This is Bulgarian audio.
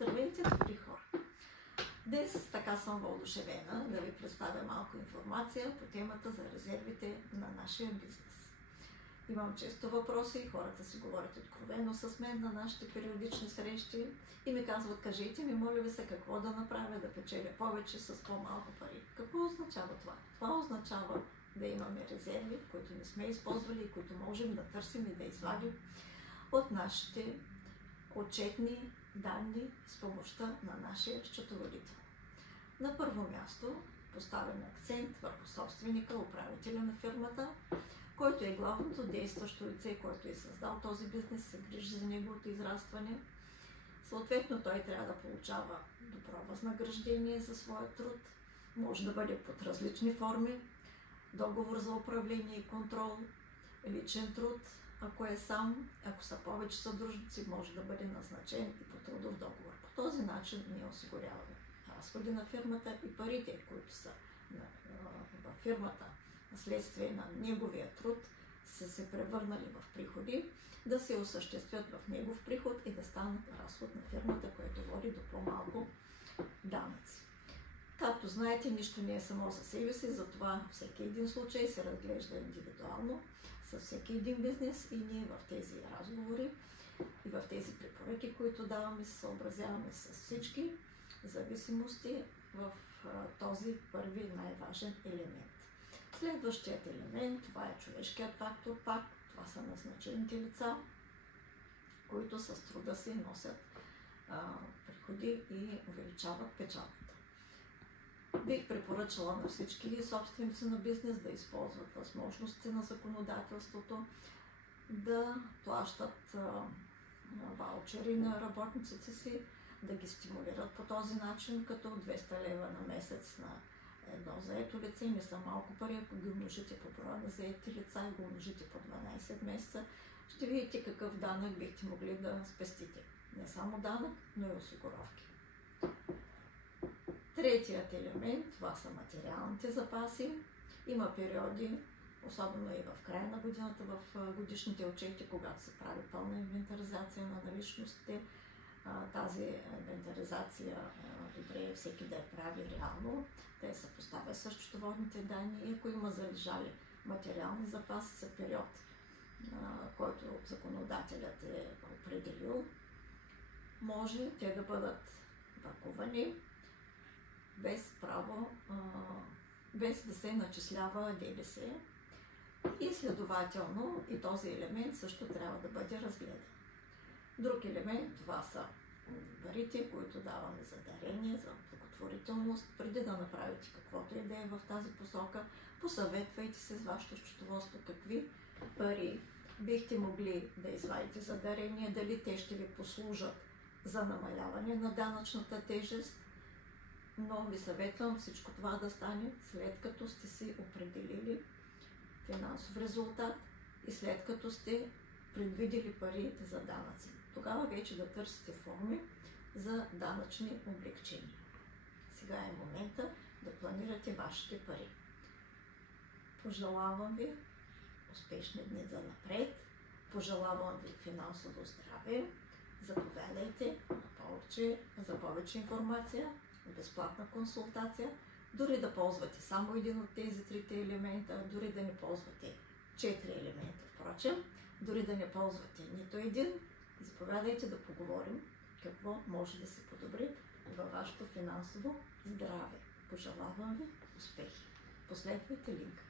Здравейте, добри хора! Днес така съм въодушевена да ви представя малко информация по темата за резервите на нашия бизнес. Имам често въпроси, хората си говорят откровено с мен на нашите периодични срещи и ми казват: кажете ми, моля ви се, какво да направя да печеля повече с по-малко пари. Какво означава това? Това означава да имаме резерви, които не сме използвали и които можем да търсим и да извадим от нашите отчетни данни с помощта на нашия счетоводител. На първо място поставяме акцент върху собственика, управителя на фирмата, който е главното действащо лице, който е създал този бизнес, се грижи за неговото израстване. Съответно, той трябва да получава добро възнаграждение за своя труд. Може да бъде под различни форми: договор за управление и контрол, личен труд, ако е сам, ако са повече съдружници, може да бъде назначен и по трудов договор. По този начин ние осигуряваме разходи на фирмата и парите, които са в фирмата вследствие на неговия труд, са се превърнали в приходи, да се осъществят в негов приход и да станат разход на фирмата, което води до по-малко данъци. Както знаете, нищо не е само за себе си, затова всеки един случай се разглежда индивидуално със всеки един бизнес и ние в тези разговори и в тези препоръки, които даваме, се съобразяваме с всички зависимости в този първи най-важен елемент. Следващият елемент, това е човешкият фактор пак. Това са назначените лица, които с труда си носят приходи и увеличават печалбата. Бих препоръчала на всички собственици на бизнес да използват възможностите на законодателството, да плащат ваучери на работниците си, да ги стимулират по този начин, като 200 лева на месец на едно заето лице. Не са малко пари, ако ги умножите по броя на заети лица и го умножите по 12 месеца, ще видите какъв данък бихте могли да спестите. Не само данък, но и осигуровки. Третият елемент, това са материалните запаси. Има периоди, особено и в края на годината, в годишните отчети, когато се прави пълна инвентаризация на наличностите. Тази инвентаризация добре е всеки да я прави реално, да я съпоставя с счетоводните данни и ако има залежали материални запаси за период, който законодателят е определил, може те да бъдат бракувани без право, без да се начислява ДДС и следователно и този елемент също трябва да бъде разгледан. Друг елемент, това са парите, които даваме за дарение, за благотворителност. Преди да направите каквото и да е в тази посока, посъветвайте се с вашето счетоводство какви пари бихте могли да извадите за дарение, дали те ще ви послужат за намаляване на данъчната тежест, но ви съветвам всичко това да стане след като сте си определили финансов резултат и след като сте предвидели парите за данъци. Тогава вече да търсите форми за данъчни облекчения. Сега е момента да планирате вашите пари. Пожелавам ви успешни дни за напред. Пожелавам ви финансово здраве. Заповядайте за повече информация, безплатна консултация. Дори да ползвате само един от тези трите елемента, дори да не ползвате 4 елемента, впрочем, дори да не ползвате нито един, заповядайте да поговорим какво може да се подобри във вашето финансово здраве. Пожелавам ви успехи! Последвайте линка.